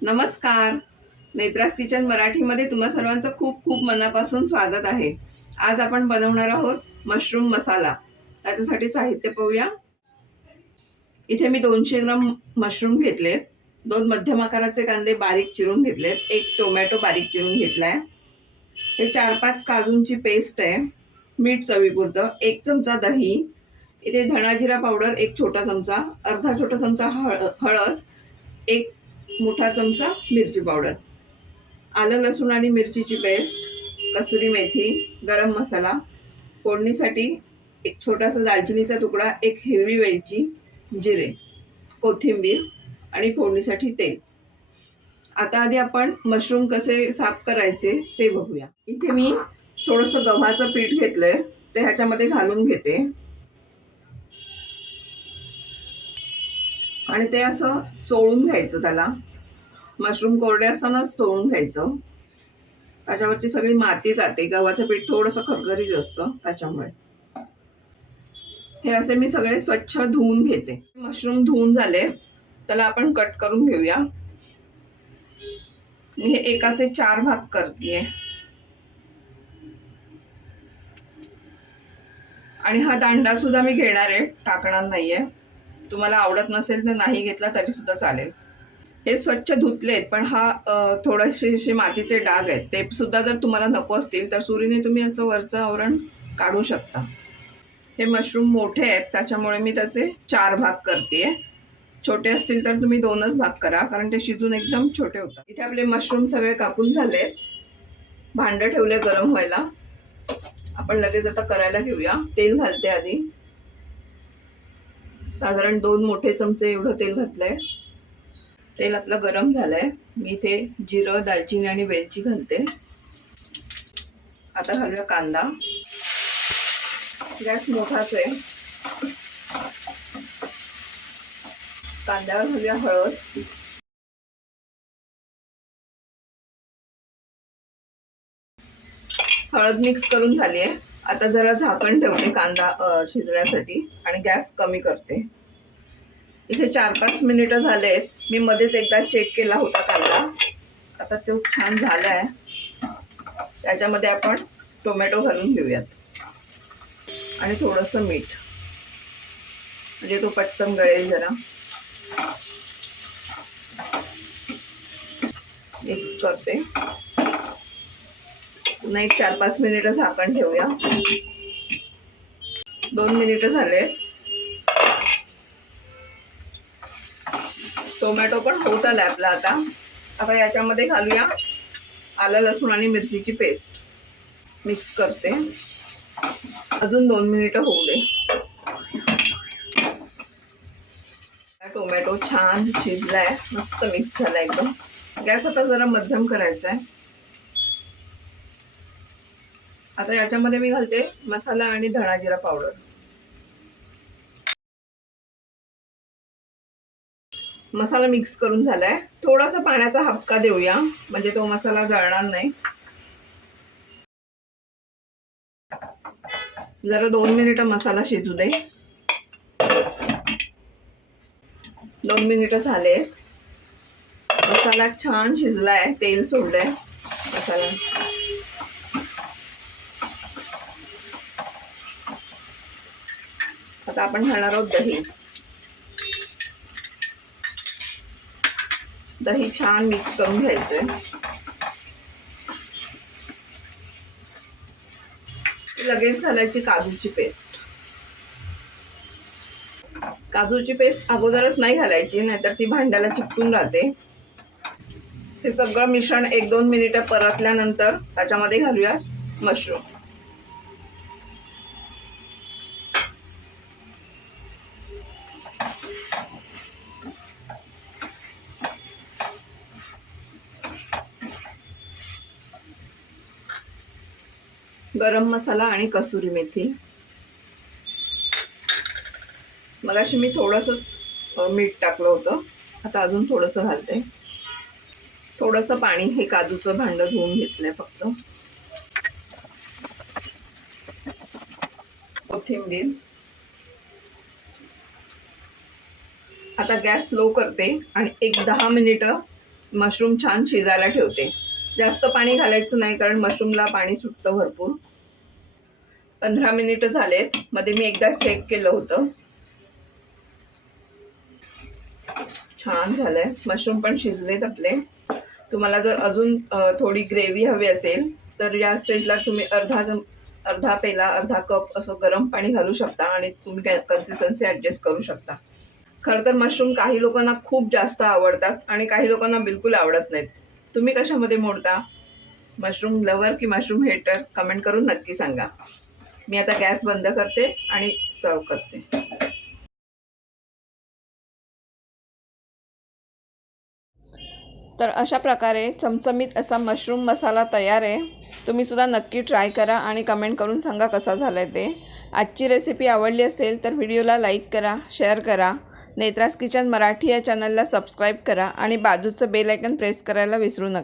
नमस्कार. नेत्रास किचन मराठीमध्ये तुम्हा सर्वांचं खूप खूप मनापासून स्वागत आहे. आज आपण बनवणार आहोत मशरूम मसाला. त्याच्यासाठी साहित्य पाहूया. इथे मी 200 ग्राम मशरूम घेतलेत, 2 मध्यम आकाराचे कांदे बारीक चिरून घेतलेत, 1 टोमॅटो बारीक चिरून घेतलाय, हे 4-5 काजूंची पेस्ट आहे, मीठ चवीपुरतं, 1 चमचा दही, इथे धणा जिरा पावडर 1 छोटा चमचा, अर्धा छोटा चमचा हळद, 1 मोठा चमचा मिरची पावडर, आलं लसूण आणि मिरचीची पेस्ट, कसुरी मेथी, गरम मसाला, फोडणीसाठी 1 छोटासा दालचिनीचा तुकडा, 1 हिरवी वेलची, जिरे, कोथिंबीर आणि फोडणीसाठी तेल. आता आधी आपण मशरूम कसे साफ करायचे ते बघूया. इथे मी थोडंसं गव्हाचं पीठ घेतलंय, ते ह्याच्यामध्ये घालून घेते आणि ते असं चोळून घ्यायचं. त्याला मशरूम कोरडे असतानाच चोळून घ्यायचं, त्याच्यावरची सगळी माती जाते. गव्हाचं पीठ थोडंसं खरखरीत असतं त्याच्यामुळे. हे असे मी सगळे स्वच्छ धुवून घेते. मशरूम धुवून झाले, त्याला आपण कट करून घेऊया. मी हे एकाचे 4 भाग करतेय आणि हा दांडा सुद्धा मी घेणार आहे, टाकणार नाहीये. तुम्हाला आवडत नसेल तर नाही घेतला तरी सुद्धा चालेल. हे स्वच्छ धुतलेत, पण हा थोडेसे मातीचे डाग आहेत, ते सुद्धा जर तुम्हाला नको असतील तर सुरीने तुम्ही असं वरचं आवरण काढू शकता. हे मशरूम मोठे आहेत त्याच्यामुळे मी त्याचे 4 भाग करतेय. छोटे असतील तर तुम्ही 2च भाग करा, कारण ते शिजून एकदम छोटे होतात. इथे आपले मशरूम सगळे कापून झालेत. भांडं ठेवले गरम व्हायला. आपण लगेच आता करायला घेऊया. तेल घालते आधी. साधारण 2 मोठे चमचे एवढं तेल घातलंय. तेल आपलं गरम झालंय. मी इथे जिरं, दालचिनी आणि वेलची घालते. आता घालूया कांदा. गॅस मोठाच आहे. कांद्यावर घालूया हळद, हळद मिक्स करून झाली आहे. आता जरा झाकण ठेवते कांदा शिजण्यासाठी आणि गॅस कमी करते. इथे 4-5 मिनिटं झालेत. मी मध्येच एकदा चेक केला होता कांदा. आता तो छान झालाय. त्याच्यामध्ये आपण टोमॅटो घालून घेऊयात आणि थोडंसं मीठ, म्हणजे तो पटकन गळेल. जरा मिक्स करते. पुन्हा एक 4-5 मिनिटं झाकण ठेवूया. 2 मिनिटं झाले. टोमॅटो पण होत आलाय आपला. आता याच्यामध्ये घालूया आलं लसूण आणि मिरचीची पेस्ट. मिक्स करते. अजून 2 मिनिटं होऊ दे. टोमॅटो छान शिजलाय, मस्त मिक्स झालाय एकदम. गॅस आता जरा मध्यम करायचा आहे. आता याच्यामध्ये मी घालते मसाला आणि धणा जिरा पावडर. मसाला मिक्स करून झालाय. थोडासा पाण्याचा हापका देऊया, म्हणजे तो मसाला जळणार नाही. जरा 2 मिनिटं मसाला शिजू दे. 2 मिनिटं झाले. मसाला छान शिजलाय, तेल सोडलंय मसाला. आता आपण घालणार आहोत दही. दही छान मिक्स करून घ्यायचंय. लगेच घालायची काजूची पेस्ट. काजूची पेस्ट अगोदरच नाही घालायची, नाहीतर ती भांड्याला चिकटून राहते. हे सगळं मिश्रण 1-2 मिनिटं परतल्यानंतर त्याच्यामध्ये घालूया मशरूम्स. गरम मसाला आणि कसुरी मेथी. मगाशी मी थोडंसंच मीठ टाकलं होतं, आता अजून थोडंसं घालते. थोडंसं पाणी. हे काजूचं भांडं धुवून घेतलंय फक्त. कोथिंबीर. आता गॅस स्लो करते आणि 10 मिनिटं मशरूम छान शिजायला ठेवते. जास्त पाणी घालायचं नाही कारण मशरूमला पाणी सुटतं भरपूर. 15 मिनिटं झालेत. मध्ये मी एकदा चेक केलं होतं. छान झालंय. मशरूम पण शिजलेत आपले. तुम्हाला जर अजून थोडी ग्रेव्ही हवी असेल तर या स्टेजला तुम्ही अर्धा पेला, अर्धा कप असं गरम पाणी घालू शकता आणि तुम्ही कन्सिस्टन्सी ॲडजस्ट करू शकता. खरं तर मशरूम काही लोकांना खूप जास्त आवडतात आणि काही लोकांना बिलकुल आवडत नाहीत. तुम्ही कशामध्ये मोडता? मशरूम लवर की मशरूम हेटर? कमेंट करून नक्की सांगा. मी आता गॅस बंद करते आणि सर्व करते. तर अशा प्रकारे चमचमीत असा मशरूम मसाला तयार आहे. तुम्ही सुद्धा नक्की ट्राय करा आणि कमेंट करून सांगा कसा झाला आहे ते. आजची रेसिपी आवडली असेल तर व्हिडिओला लाईक करा, शेअर करा. नेत्रास किचन मराठी या चॅनलला सबस्क्राईब करा आणि बाजूचं बेल आयकन प्रेस करायला विसरू नका.